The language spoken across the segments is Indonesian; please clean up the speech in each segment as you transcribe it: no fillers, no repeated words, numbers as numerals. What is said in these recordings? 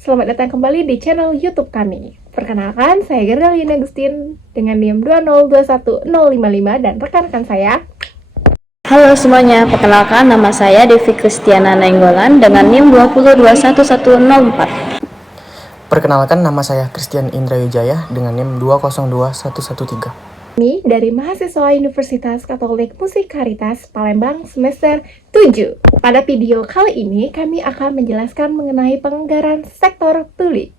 Selamat datang kembali di channel YouTube kami. Perkenalkan, saya Geraldine Agustin dengan NIM 2021055 dan rekan-rekan saya. Halo semuanya, perkenalkan nama saya Devi Kristiana Nainggolan dengan NIM 2021104. Perkenalkan, nama saya Christian Indra Wijaya dengan NIM 202113. Kami dari mahasiswa Universitas Katolik Musikaritas Palembang semester 7. Pada video kali ini kami akan menjelaskan mengenai penganggaran sektor publik.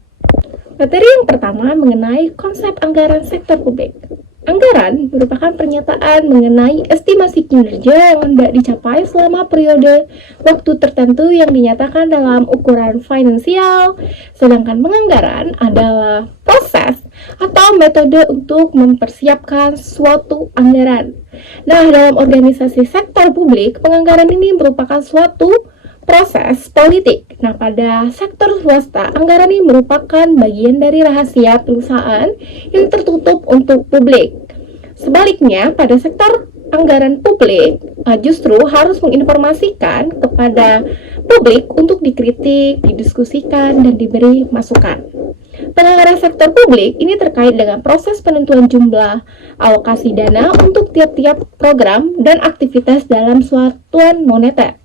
Materi yang pertama mengenai konsep anggaran sektor publik. Anggaran merupakan pernyataan mengenai estimasi kinerja yang hendak dicapai selama periode waktu tertentu yang dinyatakan dalam ukuran finansial, sedangkan penganggaran adalah proses atau metode untuk mempersiapkan suatu anggaran. Nah, dalam organisasi sektor publik, penganggaran ini merupakan suatu proses politik. Nah, pada sektor swasta, anggaran ini merupakan bagian dari rahasia perusahaan yang tertutup untuk publik. Sebaliknya, pada sektor anggaran publik, justru harus menginformasikan kepada publik untuk dikritik, didiskusikan, dan diberi masukan. Penganggaran sektor publik ini terkait dengan proses penentuan jumlah alokasi dana untuk tiap-tiap program dan aktivitas dalam satuan moneter.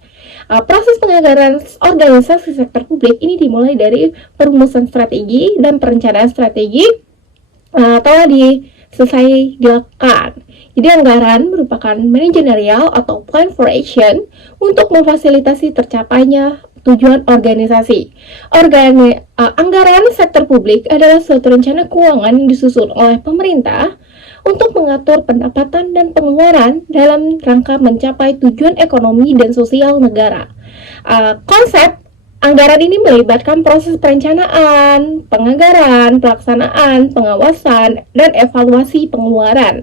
Proses penganggaran organisasi sektor publik ini dimulai dari perumusan strategi dan perencanaan strategi telah selesai dilakukan. Jadi anggaran merupakan manajerial atau plan for action untuk memfasilitasi tercapainya tujuan organisasi. Anggaran sektor publik adalah suatu rencana keuangan yang disusun oleh pemerintah untuk mengatur pendapatan dan pengeluaran dalam rangka mencapai tujuan ekonomi dan sosial negara. Konsep anggaran ini melibatkan proses perencanaan, penganggaran, pelaksanaan, pengawasan, dan evaluasi pengeluaran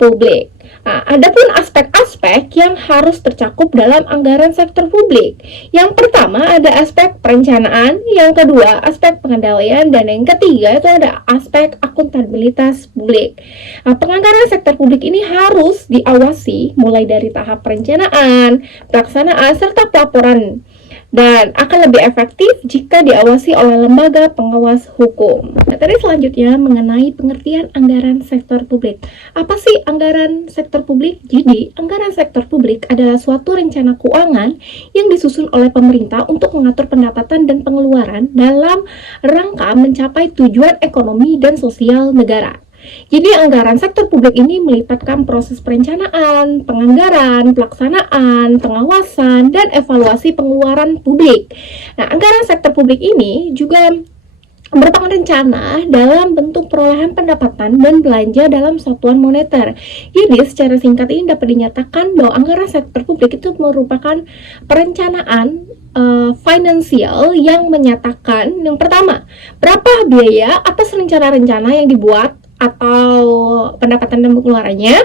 publik. Adapun aspek-aspek yang harus tercakup dalam anggaran sektor publik. Yang pertama ada aspek perencanaan, yang kedua aspek pengendalian, dan yang ketiga itu ada aspek akuntabilitas publik. Penganggaran sektor publik ini harus diawasi mulai dari tahap perencanaan, pelaksanaan, serta pelaporan, dan akan lebih efektif jika diawasi oleh lembaga pengawas hukum. Materi selanjutnya mengenai pengertian anggaran sektor publik. Apa sih anggaran sektor publik? Jadi, anggaran sektor publik adalah suatu rencana keuangan yang disusun oleh pemerintah untuk mengatur pendapatan dan pengeluaran dalam rangka mencapai tujuan ekonomi dan sosial negara. Jadi anggaran sektor publik ini melibatkan proses perencanaan, penganggaran, pelaksanaan, pengawasan, dan evaluasi pengeluaran publik. Nah, anggaran sektor publik ini juga merupakan rencana dalam bentuk perolehan pendapatan dan belanja dalam satuan moneter. Jadi secara singkat ini dapat dinyatakan bahwa anggaran sektor publik itu merupakan perencanaan finansial yang menyatakan yang pertama, berapa biaya atas rencana-rencana yang dibuat atau pendapatan dan pengeluarannya,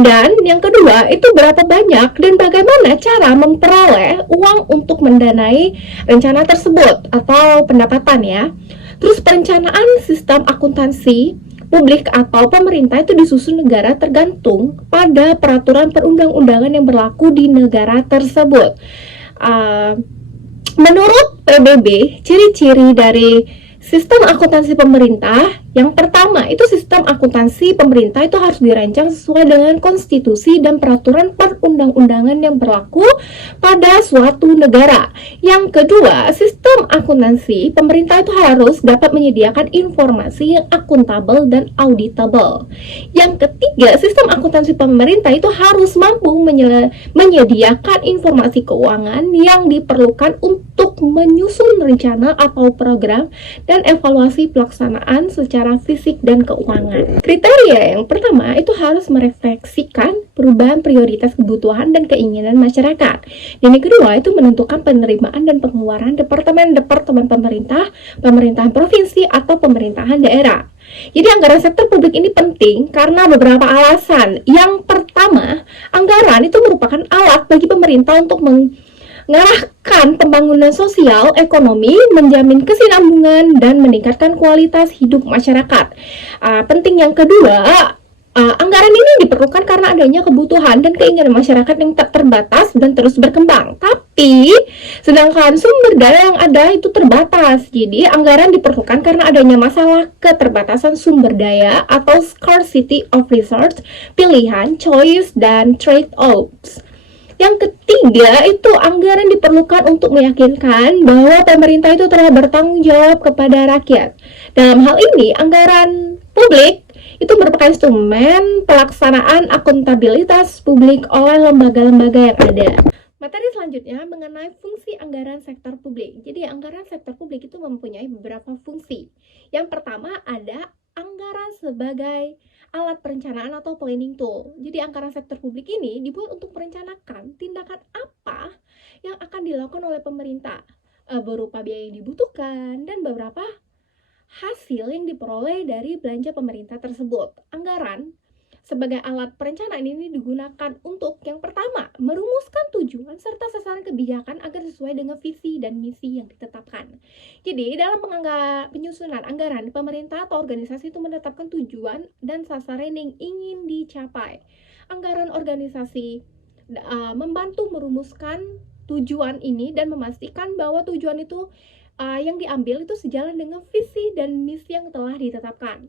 dan yang kedua itu berapa banyak dan bagaimana cara memperoleh uang untuk mendanai rencana tersebut atau pendapatan ya. Terus perencanaan sistem akuntansi publik atau pemerintah itu disusun negara tergantung pada peraturan perundang-undangan yang berlaku di negara tersebut. Menurut PBB, ciri-ciri dari sistem akuntansi pemerintah, yang pertama itu sistem akuntansi pemerintah itu harus dirancang sesuai dengan konstitusi dan peraturan perundang-undangan yang berlaku pada suatu negara. Yang kedua, sistem akuntansi pemerintah itu harus dapat menyediakan informasi yang akuntabel dan auditable. Yang ketiga, sistem akuntansi pemerintah itu harus mampu menyediakan informasi keuangan yang diperlukan untuk menyusun rencana atau program dan evaluasi pelaksanaan secara fisik dan keuangan. Kriteria yang pertama itu harus merefleksikan perubahan prioritas kebutuhan dan keinginan masyarakat. Dan yang kedua itu menentukan penerimaan dan pengeluaran departemen-departemen pemerintah, pemerintahan provinsi atau pemerintahan daerah. Jadi anggaran sektor publik ini penting karena beberapa alasan. Yang pertama, anggaran itu merupakan alat bagi pemerintah untuk mengarahkan pembangunan sosial, ekonomi, menjamin kesinambungan, dan meningkatkan kualitas hidup masyarakat. Penting yang kedua, Anggaran ini diperlukan karena adanya kebutuhan dan keinginan masyarakat yang tak terbatas dan terus berkembang. Tapi, sedangkan sumber daya yang ada itu terbatas. Jadi, anggaran diperlukan karena adanya masalah keterbatasan sumber daya atau scarcity of resource, pilihan, choice, dan trade-offs. Yang ketiga, itu anggaran diperlukan untuk meyakinkan bahwa pemerintah itu telah bertanggung jawab kepada rakyat. Dalam hal ini, anggaran publik itu merupakan instrumen pelaksanaan akuntabilitas publik oleh lembaga-lembaga yang ada. Materi selanjutnya mengenai fungsi anggaran sektor publik. Jadi anggaran sektor publik itu mempunyai beberapa fungsi. Yang pertama ada anggaran sebagai alat perencanaan atau planning tool. Jadi anggaran sektor publik ini dibuat untuk merencanakan tindakan apa yang akan dilakukan oleh pemerintah berupa biaya yang dibutuhkan dan beberapa hasil yang diperoleh dari belanja pemerintah tersebut. Anggaran sebagai alat perencanaan ini digunakan untuk yang pertama, merumuskan tujuan serta sasaran kebijakan agar sesuai dengan visi dan misi yang ditetapkan. Jadi, dalam penyusunan anggaran, pemerintah atau organisasi itu menetapkan tujuan dan sasaran yang ingin dicapai. Anggaran organisasi membantu merumuskan tujuan ini dan memastikan bahwa tujuan itu yang diambil itu sejalan dengan visi dan misi yang telah ditetapkan.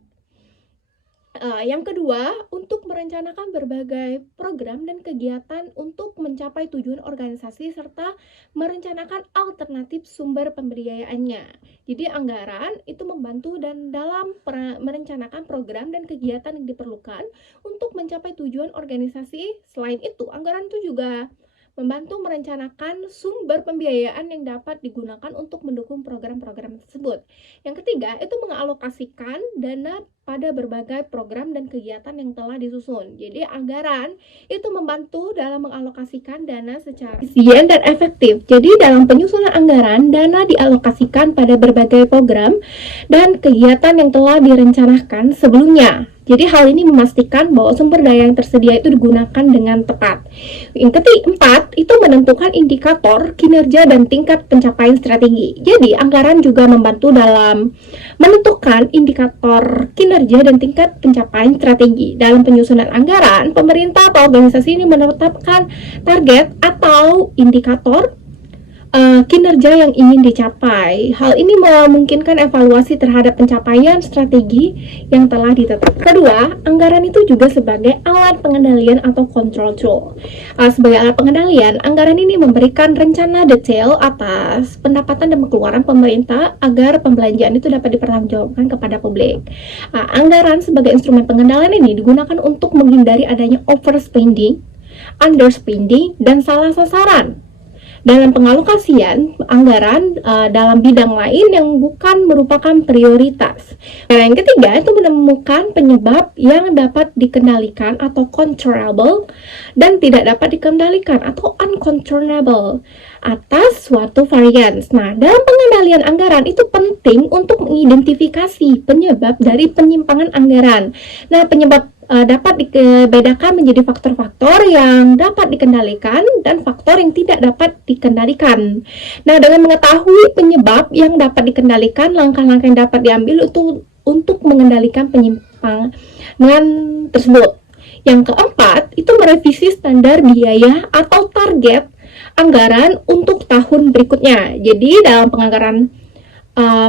Yang kedua, untuk merencanakan berbagai program dan kegiatan untuk mencapai tujuan organisasi serta merencanakan alternatif sumber pembiayaannya. Jadi anggaran itu membantu dan dalam merencanakan program dan kegiatan yang diperlukan untuk mencapai tujuan organisasi. Selain itu, anggaran itu juga membantu merencanakan sumber pembiayaan yang dapat digunakan untuk mendukung program-program tersebut. Yang ketiga, itu mengalokasikan dana pada berbagai program dan kegiatan yang telah disusun. Jadi, anggaran itu membantu dalam mengalokasikan dana secara efisien dan efektif. Jadi, dalam penyusunan anggaran, dana dialokasikan pada berbagai program dan kegiatan yang telah direncanakan sebelumnya. Jadi hal ini memastikan bahwa sumber daya yang tersedia itu digunakan dengan tepat. Yang keempat, itu menentukan indikator kinerja dan tingkat pencapaian strategi. Jadi anggaran juga membantu dalam menentukan indikator kinerja dan tingkat pencapaian strategi. Dalam penyusunan anggaran, pemerintah atau organisasi ini menetapkan target atau indikator kinerja yang ingin dicapai. Hal ini memungkinkan evaluasi terhadap pencapaian strategi yang telah ditetapkan. Kedua, anggaran itu juga sebagai alat pengendalian atau control tool. Sebagai alat pengendalian, anggaran ini memberikan rencana detail atas pendapatan dan pengeluaran pemerintah agar pembelanjaan itu dapat dipertanggungjawabkan kepada publik. Anggaran sebagai instrumen pengendalian ini digunakan untuk menghindari adanya overspending, underspending, dan salah sasaran dalam pengalokasian anggaran dalam bidang lain yang bukan merupakan prioritas. Yang ketiga, itu menemukan penyebab yang dapat dikendalikan atau controllable dan tidak dapat dikendalikan atau uncontrollable atas suatu varians. Nah, dalam pengendalian anggaran itu penting untuk mengidentifikasi penyebab dari penyimpangan anggaran. Nah, penyebab dapat dibedakan menjadi faktor-faktor yang dapat dikendalikan dan faktor yang tidak dapat dikendalikan. Nah, dengan mengetahui penyebab yang dapat dikendalikan, langkah-langkah yang dapat diambil itu untuk mengendalikan penyimpangan tersebut. Yang keempat, itu merevisi standar biaya atau target anggaran untuk tahun berikutnya. Jadi, dalam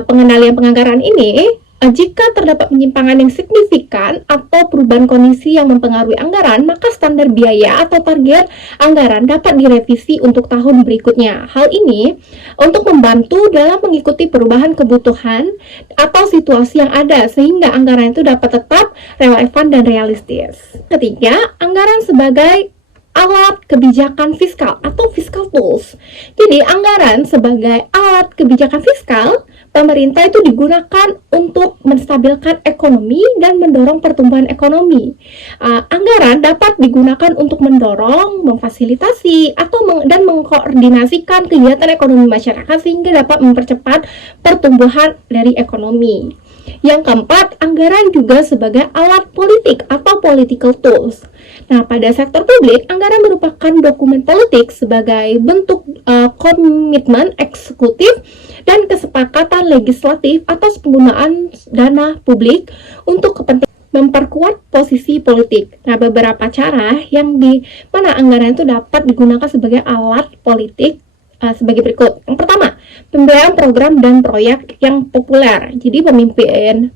pengendalian penganggaran ini, jika terdapat penyimpangan yang signifikan atau perubahan kondisi yang mempengaruhi anggaran, maka standar biaya atau target anggaran dapat direvisi untuk tahun berikutnya. Hal ini untuk membantu dalam mengikuti perubahan kebutuhan atau situasi yang ada, sehingga anggaran itu dapat tetap relevan dan realistis. Ketiga, anggaran sebagai alat kebijakan fiskal atau fiscal tools. Jadi, anggaran sebagai alat kebijakan fiskal, pemerintah itu digunakan untuk menstabilkan ekonomi dan mendorong pertumbuhan ekonomi. Anggaran dapat digunakan untuk mendorong, memfasilitasi, dan mengkoordinasikan kegiatan ekonomi masyarakat sehingga dapat mempercepat pertumbuhan dari ekonomi. Yang keempat, anggaran juga sebagai alat politik atau political tools. Nah, pada sektor publik, anggaran merupakan dokumen politik sebagai bentuk komitmen eksekutif dan kesepakatan legislatif atas penggunaan dana publik untuk kepentingan memperkuat posisi politik. Nah, beberapa cara yang di mana anggaran itu dapat digunakan sebagai alat politik sebagai berikut. Yang pertama, pembiayaan program dan proyek yang populer. Jadi pemimpin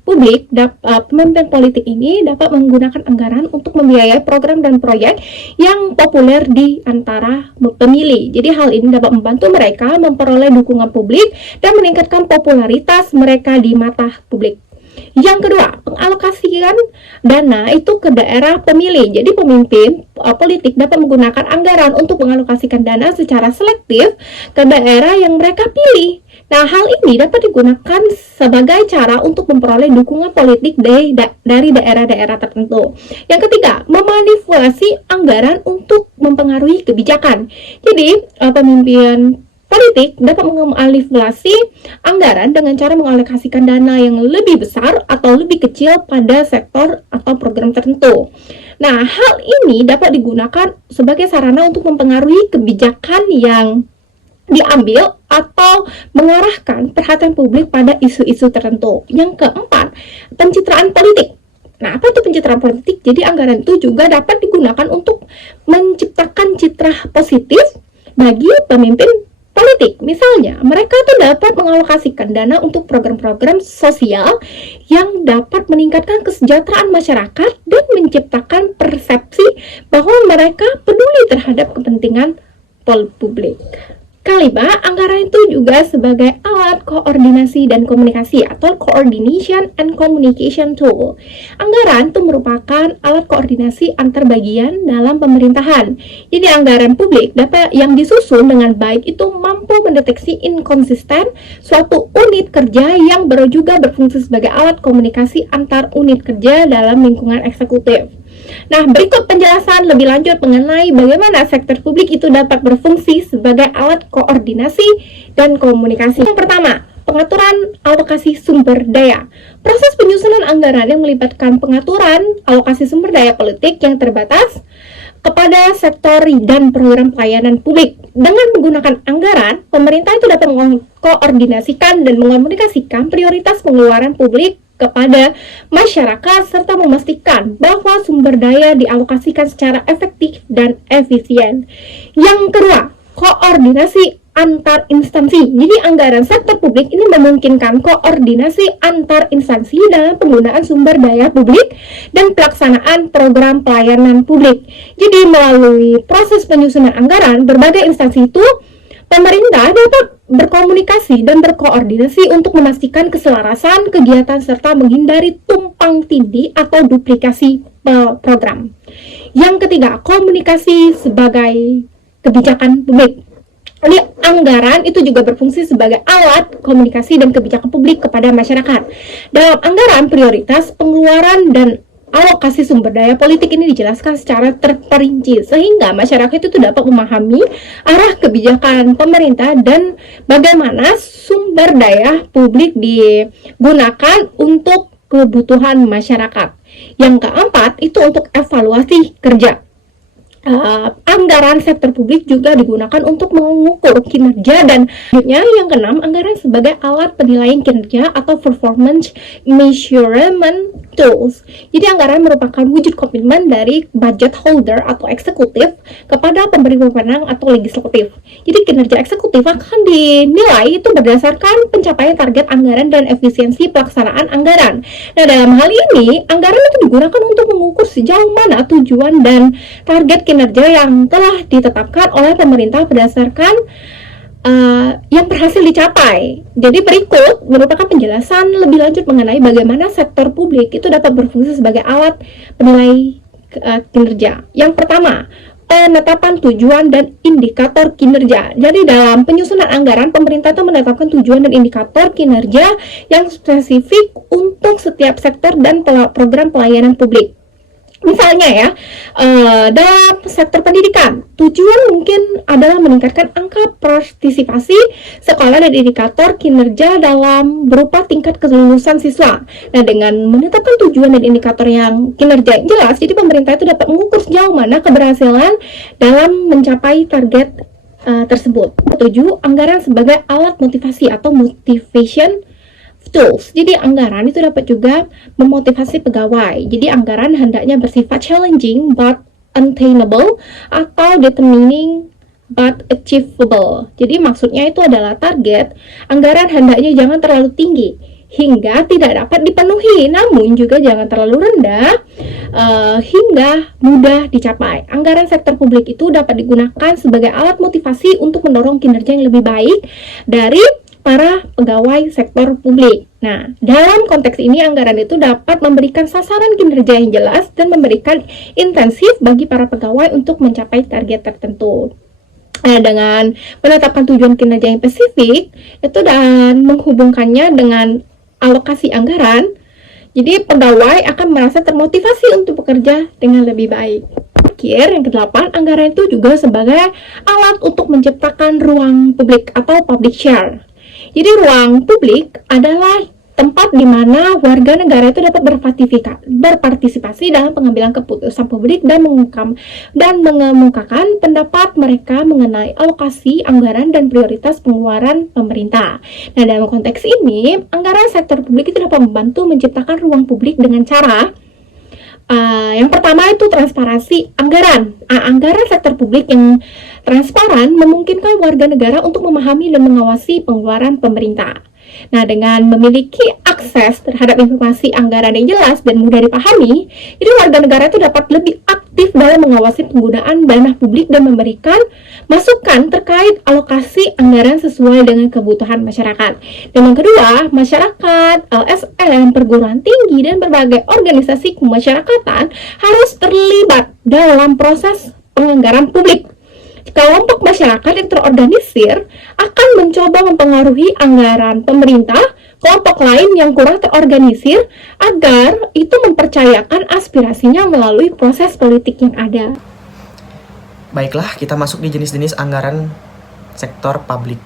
politik ini dapat menggunakan anggaran untuk membiayai program dan proyek yang populer di antara pemilih. Jadi hal ini dapat membantu mereka memperoleh dukungan publik dan meningkatkan popularitas mereka di mata publik. Yang kedua, pengalokasian dana itu ke daerah pemilih. Jadi pemimpin politik dapat menggunakan anggaran untuk mengalokasikan dana secara selektif ke daerah yang mereka pilih. Nah, hal ini dapat digunakan sebagai cara untuk memperoleh dukungan politik dari daerah-daerah tertentu. Yang ketiga, memanipulasi anggaran untuk mempengaruhi kebijakan. Jadi, pemimpin politik dapat memanipulasi anggaran dengan cara mengalokasikan dana yang lebih besar atau lebih kecil pada sektor atau program tertentu. Nah, hal ini dapat digunakan sebagai sarana untuk mempengaruhi kebijakan yang diambil atau mengarahkan perhatian publik pada isu-isu tertentu. Yang keempat, pencitraan politik. Nah, apa itu pencitraan politik? Jadi anggaran itu juga dapat digunakan untuk menciptakan citra positif bagi pemimpin politik. Misalnya, mereka tuh dapat mengalokasikan dana untuk program-program sosial yang dapat meningkatkan kesejahteraan masyarakat dan menciptakan persepsi bahwa mereka peduli terhadap kepentingan publik. Kelima, anggaran itu juga sebagai alat koordinasi dan komunikasi atau coordination and communication tool. Anggaran itu merupakan alat koordinasi antar bagian dalam pemerintahan. Jadi anggaran publik yang disusun dengan baik itu mampu mendeteksi inkonsisten suatu unit kerja yang juga berfungsi sebagai alat komunikasi antar unit kerja dalam lingkungan eksekutif. Nah, berikut penjelasan lebih lanjut mengenai bagaimana sektor publik itu dapat berfungsi sebagai alat koordinasi dan komunikasi. Yang pertama, pengaturan alokasi sumber daya. Proses penyusunan anggaran yang melibatkan pengaturan alokasi sumber daya politik yang terbatas kepada sektor dan program pelayanan publik. Dengan menggunakan anggaran, pemerintah itu dapat mengkoordinasikan dan mengomunikasikan prioritas pengeluaran publik kepada masyarakat serta memastikan bahwa sumber daya dialokasikan secara efektif dan efisien. Yang kedua, koordinasi antar instansi. Jadi anggaran sektor publik ini memungkinkan koordinasi antar instansi dalam penggunaan sumber daya publik dan pelaksanaan program pelayanan publik. Jadi melalui proses penyusunan anggaran, berbagai instansi itu pemerintah dapat berkomunikasi dan berkoordinasi untuk memastikan keselarasan kegiatan serta menghindari tumpang tindih atau duplikasi program. Yang ketiga, komunikasi sebagai kebijakan publik. Ini anggaran itu juga berfungsi sebagai alat komunikasi dan kebijakan publik kepada masyarakat. Dalam anggaran, prioritas, pengeluaran, dan alokasi sumber daya politik ini dijelaskan secara terperinci sehingga masyarakat itu dapat memahami arah kebijakan pemerintah dan bagaimana sumber daya publik digunakan untuk kebutuhan masyarakat. Yang keempat itu untuk evaluasi kerja. Anggaran sektor publik juga digunakan untuk mengukur kinerja dan yang keenam, anggaran sebagai alat penilaian kinerja atau performance measurement tools. Jadi anggaran merupakan wujud komitmen dari budget holder atau eksekutif kepada pemberi wewenang atau legislatif. Jadi kinerja eksekutif akan dinilai itu berdasarkan pencapaian target anggaran dan efisiensi pelaksanaan anggaran. Nah, dalam hal ini anggaran itu digunakan untuk mengukur sejauh mana tujuan dan target kinerja yang telah ditetapkan oleh pemerintah berdasarkan yang berhasil dicapai. Jadi berikut merupakan penjelasan lebih lanjut mengenai bagaimana sektor publik itu dapat berfungsi sebagai alat penilai kinerja. Yang pertama, penetapan tujuan dan indikator kinerja. Jadi dalam penyusunan anggaran, pemerintah itu menetapkan tujuan dan indikator kinerja yang spesifik untuk setiap sektor dan program pelayanan publik. Misalnya ya, dalam sektor pendidikan, tujuan mungkin adalah meningkatkan angka partisipasi sekolah dan indikator kinerja dalam berupa tingkat kelulusan siswa. Nah, dengan menetapkan tujuan dan indikator yang kinerja yang jelas, jadi pemerintah itu dapat mengukur sejauh mana keberhasilan dalam mencapai target tersebut. 7. Anggaran sebagai alat motivasi atau motivation tools. Jadi anggaran itu dapat juga memotivasi pegawai. Jadi anggaran hendaknya bersifat challenging but attainable atau determining but achievable. Jadi maksudnya itu adalah target anggaran hendaknya jangan terlalu tinggi hingga tidak dapat dipenuhi, namun juga jangan terlalu rendah hingga mudah dicapai. Anggaran sektor publik itu dapat digunakan sebagai alat motivasi untuk mendorong kinerja yang lebih baik dari para pegawai sektor publik. Nah, dalam konteks ini anggaran itu dapat memberikan sasaran kinerja yang jelas dan memberikan intensif bagi para pegawai untuk mencapai target tertentu. Nah, dengan menetapkan tujuan kinerja yang spesifik itu dan menghubungkannya dengan alokasi anggaran, jadi pegawai akan merasa termotivasi untuk bekerja dengan lebih baik. Yang ke-8, anggaran itu juga sebagai alat untuk menciptakan ruang publik atau public share. Jadi ruang publik adalah tempat di mana warga negara itu dapat berpartisipasi dalam pengambilan keputusan publik dan mengemukakan pendapat mereka mengenai alokasi anggaran dan prioritas pengeluaran pemerintah. Nah, dalam konteks ini, anggaran sektor publik itu dapat membantu menciptakan ruang publik dengan cara yang pertama itu transparansi anggaran. Anggaran sektor publik yang transparan memungkinkan warga negara untuk memahami dan mengawasi pengeluaran pemerintah. Nah, dengan memiliki akses terhadap informasi anggaran yang jelas dan mudah dipahami, jadi warga negara itu dapat lebih aktif dalam mengawasi penggunaan dana publik dan memberikan masukan terkait alokasi anggaran sesuai dengan kebutuhan masyarakat. Dan yang kedua, masyarakat, LSM, perguruan tinggi, dan berbagai organisasi kemasyarakatan harus terlibat dalam proses penganggaran publik. Kelompok masyarakat yang terorganisir akan mencoba mempengaruhi anggaran pemerintah kelompok lain yang kurang terorganisir agar itu mempercayakan aspirasinya melalui proses politik yang ada. Baiklah, kita masuk di jenis-jenis anggaran sektor publik.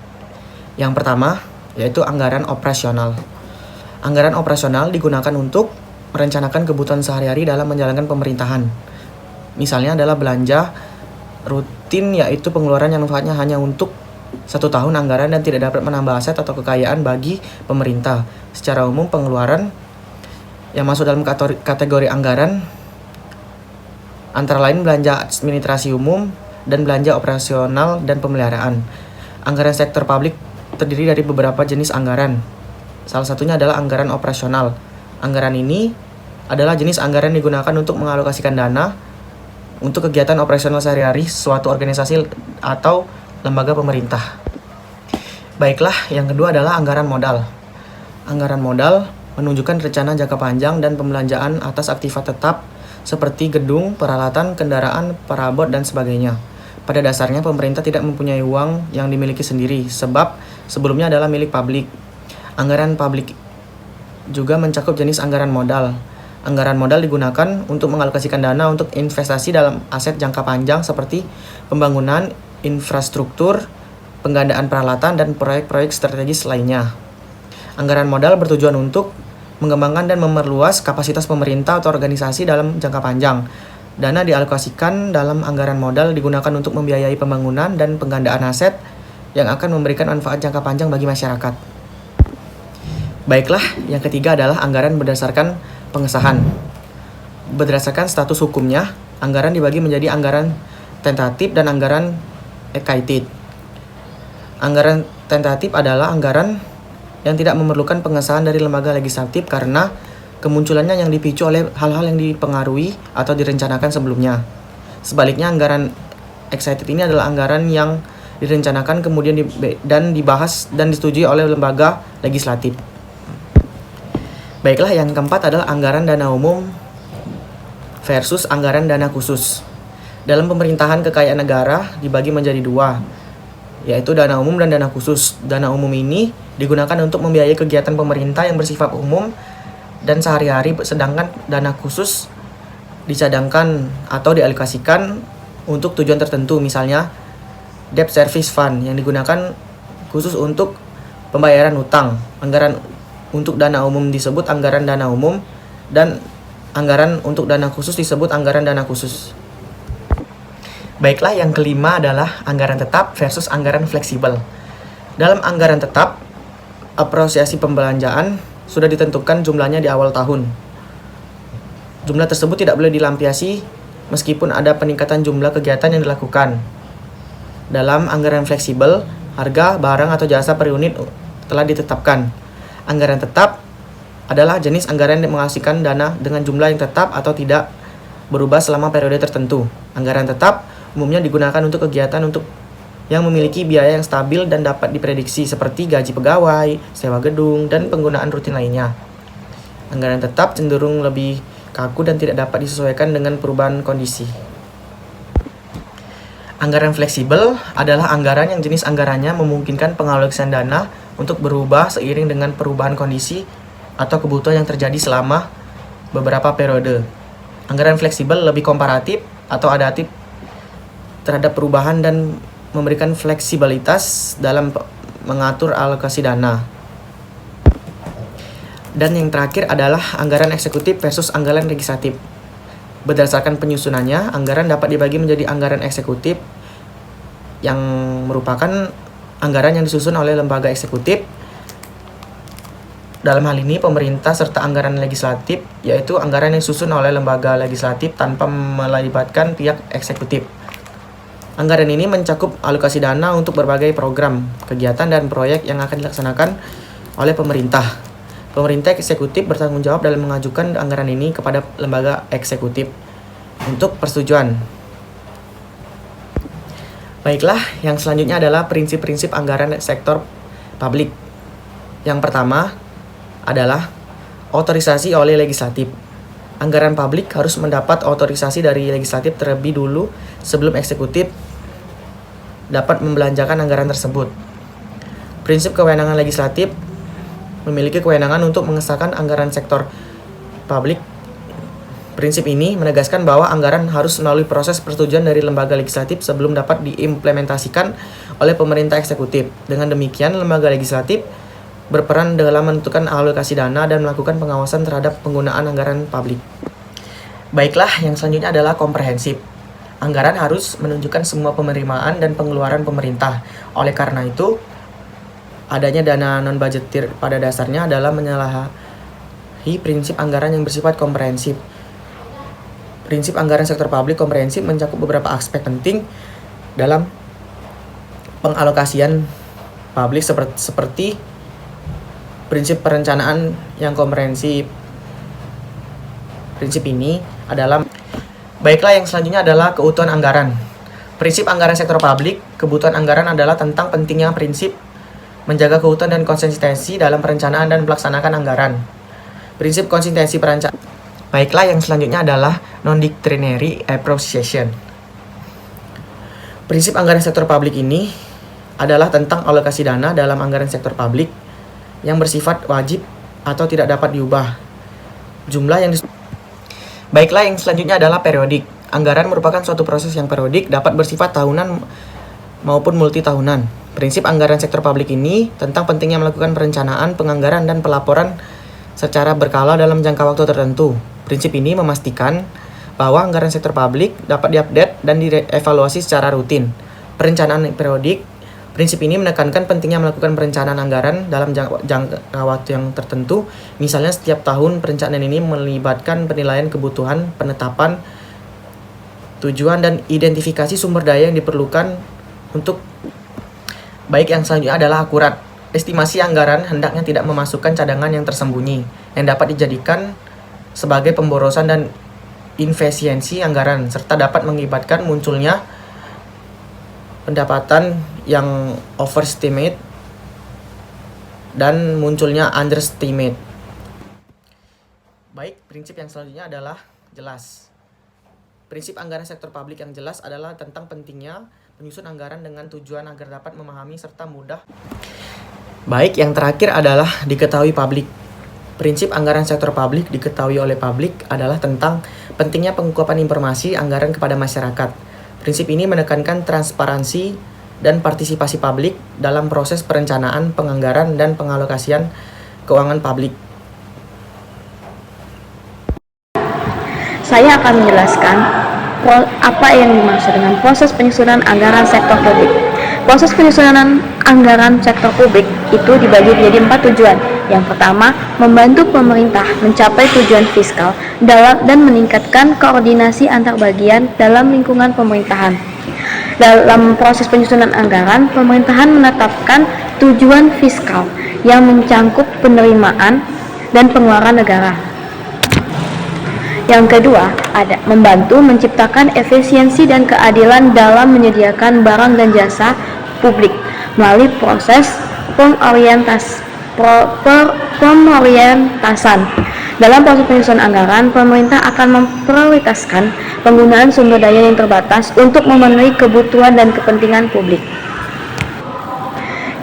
Yang pertama, yaitu anggaran operasional. Anggaran operasional digunakan untuk merencanakan kebutuhan sehari-hari dalam menjalankan pemerintahan. Misalnya adalah belanja rutin, yaitu pengeluaran yang manfaatnya hanya untuk 1 tahun anggaran dan tidak dapat menambah aset atau kekayaan bagi pemerintah. Secara umum, pengeluaran yang masuk dalam kategori anggaran antara lain belanja administrasi umum dan belanja operasional dan pemeliharaan. Anggaran sektor publik terdiri dari beberapa jenis anggaran. Salah satunya adalah anggaran operasional. Anggaran ini adalah jenis anggaran yang digunakan untuk mengalokasikan dana untuk kegiatan operasional sehari-hari suatu organisasi atau lembaga pemerintah. Baiklah, yang kedua adalah anggaran modal. Anggaran modal menunjukkan rencana jangka panjang dan pembelanjaan atas aktivitas tetap seperti gedung, peralatan, kendaraan, perabot, dan sebagainya. Pada dasarnya pemerintah tidak mempunyai uang yang dimiliki sendiri, sebab sebelumnya adalah milik publik. Anggaran publik juga mencakup jenis anggaran modal. Anggaran modal digunakan untuk mengalokasikan dana untuk investasi dalam aset jangka panjang seperti pembangunan infrastruktur, penggandaan peralatan, dan proyek-proyek strategis lainnya. Anggaran modal bertujuan untuk mengembangkan dan memperluas kapasitas pemerintah atau organisasi dalam jangka panjang. Dana dialokasikan dalam anggaran modal digunakan untuk membiayai pembangunan dan penggandaan aset yang akan memberikan manfaat jangka panjang bagi masyarakat. Baiklah, yang ketiga adalah anggaran berdasarkan pengesahan. Berdasarkan status hukumnya, anggaran dibagi menjadi anggaran tentatif dan anggaran executed. Anggaran tentatif adalah anggaran yang tidak memerlukan pengesahan dari lembaga legislatif karena kemunculannya yang dipicu oleh hal-hal yang dipengaruhi atau direncanakan sebelumnya. Sebaliknya, anggaran executed ini adalah anggaran yang direncanakan kemudian dan dibahas dan disetujui oleh lembaga legislatif. Baiklah, yang keempat adalah anggaran dana umum versus anggaran dana khusus. Dalam pemerintahan, kekayaan negara dibagi menjadi dua, yaitu dana umum dan dana khusus. Dana umum ini digunakan untuk membiayai kegiatan pemerintah yang bersifat umum dan sehari-hari, sedangkan dana khusus dicadangkan atau dialokasikan untuk tujuan tertentu, misalnya debt service fund yang digunakan khusus untuk pembayaran hutang. Anggaran untuk dana umum disebut anggaran dana umum dan anggaran untuk dana khusus disebut anggaran dana khusus. Baiklah, yang kelima adalah anggaran tetap versus anggaran fleksibel. Dalam anggaran tetap apresiasi pembelanjaan sudah ditentukan jumlahnya di awal tahun. Jumlah tersebut tidak boleh dilampiasi meskipun ada peningkatan jumlah kegiatan yang dilakukan. Dalam anggaran fleksibel, harga, barang, atau jasa per unit telah ditetapkan. Anggaran tetap adalah jenis anggaran yang menghasilkan dana dengan jumlah yang tetap atau tidak berubah selama periode tertentu. Anggaran tetap umumnya digunakan untuk kegiatan yang memiliki biaya yang stabil dan dapat diprediksi seperti gaji pegawai, sewa gedung, dan penggunaan rutin lainnya. Anggaran tetap cenderung lebih kaku dan tidak dapat disesuaikan dengan perubahan kondisi. Anggaran fleksibel adalah anggaran yang jenis anggarannya memungkinkan pengalokasian dana untuk berubah seiring dengan perubahan kondisi atau kebutuhan yang terjadi selama beberapa periode. Anggaran fleksibel lebih komparatif atau adaptif terhadap perubahan dan memberikan fleksibilitas dalam mengatur alokasi dana. Dan yang terakhir adalah anggaran eksekutif versus anggaran legislatif. Berdasarkan penyusunannya, anggaran dapat dibagi menjadi anggaran eksekutif yang merupakan anggaran yang disusun oleh lembaga eksekutif. Dalam hal ini pemerintah, serta anggaran legislatif, yaitu anggaran yang disusun oleh lembaga legislatif tanpa melibatkan pihak eksekutif. Anggaran ini mencakup alokasi dana untuk berbagai program, kegiatan, dan proyek yang akan dilaksanakan oleh pemerintah. Pemerintah eksekutif bertanggung jawab dalam mengajukan anggaran ini kepada lembaga eksekutif untuk persetujuan. Baiklah, yang selanjutnya adalah prinsip-prinsip anggaran sektor publik. Yang pertama adalah otorisasi oleh legislatif. Anggaran publik harus mendapat otorisasi dari legislatif terlebih dulu sebelum eksekutif dapat membelanjakan anggaran tersebut. Prinsip kewenangan legislatif memiliki kewenangan untuk mengesahkan anggaran sektor publik. Prinsip ini menegaskan bahwa anggaran harus melalui proses persetujuan dari lembaga legislatif sebelum dapat diimplementasikan oleh pemerintah eksekutif. Dengan demikian, lembaga legislatif berperan dalam menentukan alokasi dana dan melakukan pengawasan terhadap penggunaan anggaran publik. Baiklah, yang selanjutnya adalah komprehensif. Anggaran harus menunjukkan semua penerimaan dan pengeluaran pemerintah. Oleh karena itu, adanya dana non-budgetir pada dasarnya adalah menyalahi prinsip anggaran yang bersifat komprehensif. Prinsip anggaran sektor publik komprehensif mencakup beberapa aspek penting dalam pengalokasian publik seperti prinsip perencanaan yang komprehensif. Prinsip ini adalah baiklah, yang selanjutnya adalah keutuhan anggaran. Prinsip anggaran sektor publik, kebutuhan anggaran adalah tentang pentingnya prinsip menjaga keutuhan dan konsistensi dalam perencanaan dan pelaksanaan anggaran. Prinsip konsistensi perencanaan. Baiklah, yang selanjutnya adalah non-discretionary appropriation. Prinsip anggaran sektor publik ini adalah tentang alokasi dana dalam anggaran sektor publik yang bersifat wajib atau tidak dapat diubah. Baiklah, yang selanjutnya adalah periodik. Anggaran merupakan suatu proses yang periodik, dapat bersifat tahunan maupun multi tahunan. Prinsip anggaran sektor publik ini tentang pentingnya melakukan perencanaan, penganggaran, dan pelaporan secara berkala dalam jangka waktu tertentu. Prinsip ini memastikan bahwa anggaran sektor publik dapat diupdate dan dievaluasi secara rutin. Perencanaan periodik. Prinsip ini menekankan pentingnya melakukan perencanaan anggaran dalam jangka waktu yang tertentu. Misalnya, setiap tahun perencanaan ini melibatkan penilaian kebutuhan, penetapan tujuan, dan identifikasi sumber daya yang diperlukan untuk. Baik, yang selanjutnya adalah akurat. Estimasi anggaran hendaknya tidak memasukkan cadangan yang tersembunyi yang dapat dijadikan sebagai pemborosan dan inefisiensi anggaran, serta dapat mengakibatkan munculnya pendapatan yang overestimate dan munculnya underestimate. Baik, prinsip yang selanjutnya adalah jelas. Prinsip anggaran sektor publik yang jelas adalah tentang pentingnya menyusun anggaran dengan tujuan agar dapat memahami serta mudah. Baik, yang terakhir adalah diketahui publik. Prinsip anggaran sektor publik diketahui oleh publik adalah tentang pentingnya pengungkapan informasi anggaran kepada masyarakat. Prinsip ini menekankan transparansi dan partisipasi publik dalam proses perencanaan, penganggaran, dan pengalokasian keuangan publik. Saya akan menjelaskan apa yang dimaksud dengan proses penyusunan anggaran sektor publik. Proses penyusunan anggaran sektor publik itu dibagi menjadi 4 tujuan. Yang pertama, membantu pemerintah mencapai tujuan fiskal dan meningkatkan koordinasi antar bagian dalam lingkungan pemerintahan. Dalam proses penyusunan anggaran, pemerintahan menetapkan tujuan fiskal yang mencangkup penerimaan dan pengeluaran negara. Yang kedua, ada membantu menciptakan efisiensi dan keadilan dalam menyediakan barang dan jasa publik melalui proses pemorientasan. Dalam proses penyusunan anggaran, pemerintah akan memprioritaskan penggunaan sumber daya yang terbatas untuk memenuhi kebutuhan dan kepentingan publik.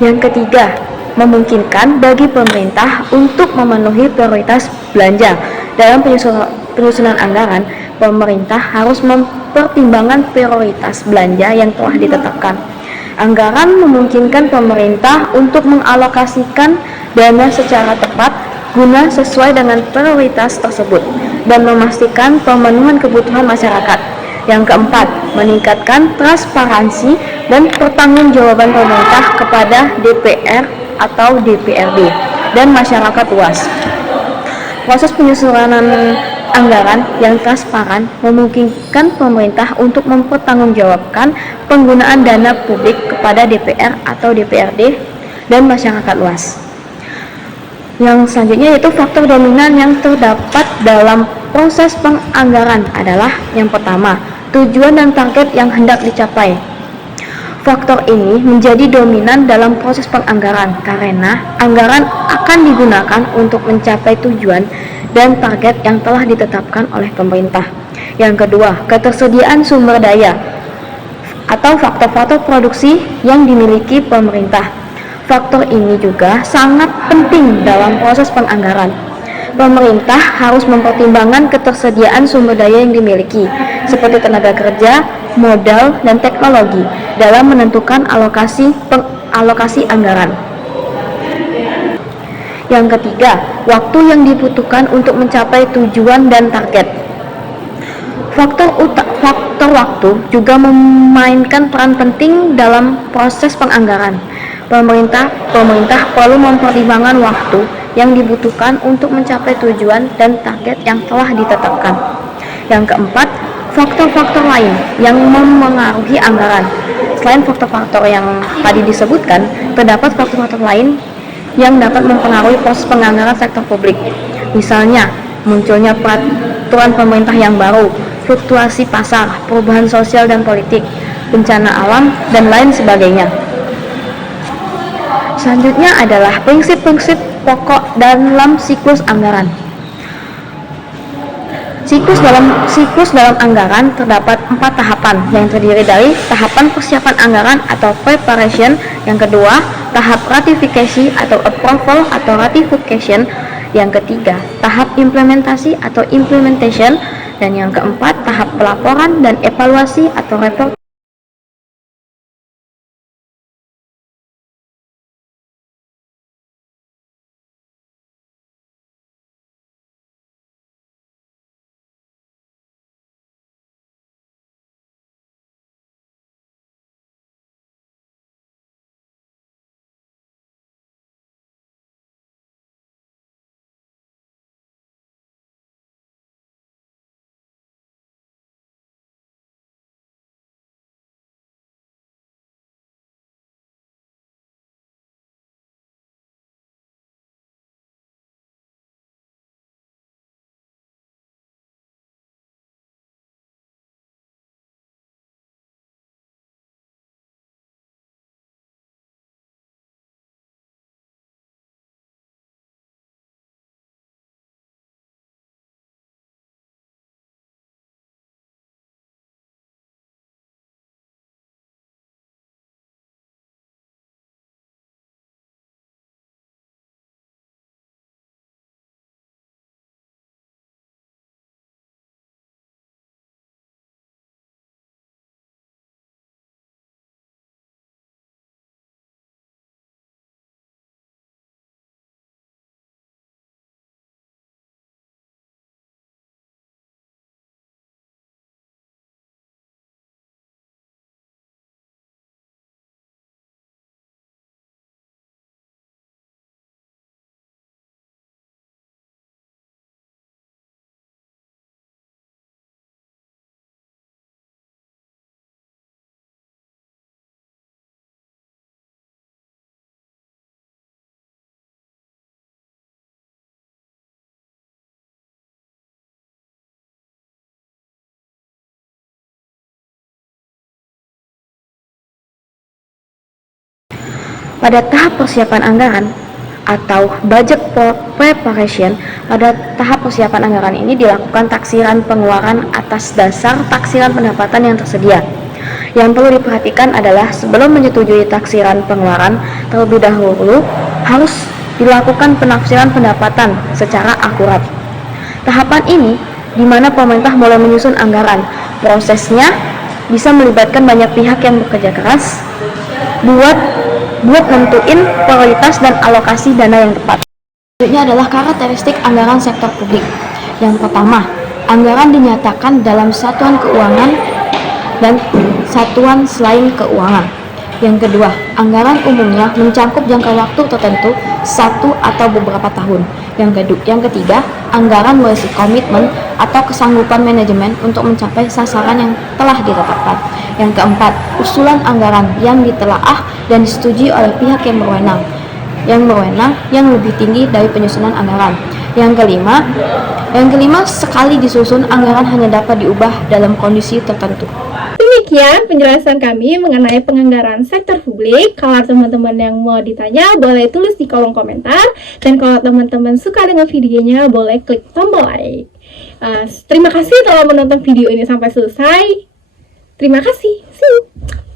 Yang ketiga, memungkinkan bagi pemerintah untuk memenuhi prioritas belanja. Dalam penyusunan anggaran, pemerintah harus mempertimbangkan prioritas belanja yang telah ditetapkan. Anggaran memungkinkan pemerintah untuk mengalokasikan dana secara tepat guna sesuai dengan prioritas tersebut dan memastikan pemenuhan kebutuhan masyarakat. Yang keempat, meningkatkan transparansi dan pertanggungjawaban pemerintah kepada DPR atau DPRD dan masyarakat luas. Proses penyusunan anggaran yang transparan memungkinkan pemerintah untuk mempertanggungjawabkan penggunaan dana publik kepada DPR atau DPRD dan masyarakat luas. Yang selanjutnya yaitu faktor dominan yang terdapat dalam proses penganggaran adalah yang pertama, tujuan dan target yang hendak dicapai. Faktor ini menjadi dominan dalam proses penganggaran karena anggaran akan digunakan untuk mencapai tujuan dan target yang telah ditetapkan oleh pemerintah. Yang kedua, ketersediaan sumber daya atau faktor-faktor produksi yang dimiliki pemerintah. Faktor ini juga sangat penting dalam proses penganggaran. Pemerintah harus mempertimbangkan ketersediaan sumber daya yang dimiliki, seperti tenaga kerja, modal, dan teknologi, dalam menentukan alokasi anggaran. Yang ketiga, waktu yang dibutuhkan untuk mencapai tujuan dan target. Faktor waktu juga memainkan peran penting dalam proses penganggaran. Pemerintah perlu mempertimbangkan waktu yang dibutuhkan untuk mencapai tujuan dan target yang telah ditetapkan. Yang keempat, faktor-faktor lain yang memengaruhi anggaran. Selain faktor-faktor yang tadi disebutkan, terdapat faktor-faktor lain yang dapat mempengaruhi proses penganggaran sektor publik. Misalnya, munculnya peraturan pemerintah yang baru, fluktuasi pasar, perubahan sosial dan politik, bencana alam, dan lain sebagainya. Selanjutnya adalah prinsip-prinsip pokok dalam siklus anggaran. Siklus dalam anggaran terdapat 4 tahapan yang terdiri dari tahapan persiapan anggaran atau preparation, yang kedua tahap ratifikasi atau approval atau ratification, yang ketiga tahap implementasi atau implementation, dan yang keempat tahap pelaporan dan evaluasi atau report. Pada tahap persiapan anggaran atau budget preparation, pada tahap persiapan anggaran ini dilakukan taksiran pengeluaran atas dasar taksiran pendapatan yang tersedia. Yang perlu diperhatikan adalah sebelum menyetujui taksiran pengeluaran, terlebih dahulu harus dilakukan penafsiran pendapatan secara akurat. Tahapan ini di mana pemerintah mulai menyusun anggaran. Prosesnya bisa melibatkan banyak pihak yang bekerja keras buat nentuin prioritas dan alokasi dana yang tepat. Selanjutnya adalah karakteristik anggaran sektor publik. Yang pertama, anggaran dinyatakan dalam satuan keuangan dan satuan selain keuangan. Yang kedua, anggaran umumnya mencakup jangka waktu tertentu 1 atau beberapa tahun. Yang ketiga, anggaran berisi komitmen atau kesanggupan manajemen untuk mencapai sasaran yang telah ditetapkan. Yang keempat, usulan anggaran yang ditelaah dan disetujui oleh pihak yang berwenang yang lebih tinggi dari penyusunan anggaran. Yang kelima, sekali disusun anggaran hanya dapat diubah dalam kondisi tertentu. Demikian penjelasan kami mengenai penganggaran sektor publik. Kalau teman-teman yang mau ditanya, boleh tulis di kolom komentar. Dan kalau teman-teman suka dengan videonya, boleh klik tombol like. Terima kasih telah menonton video ini sampai selesai. Terima kasih. See you.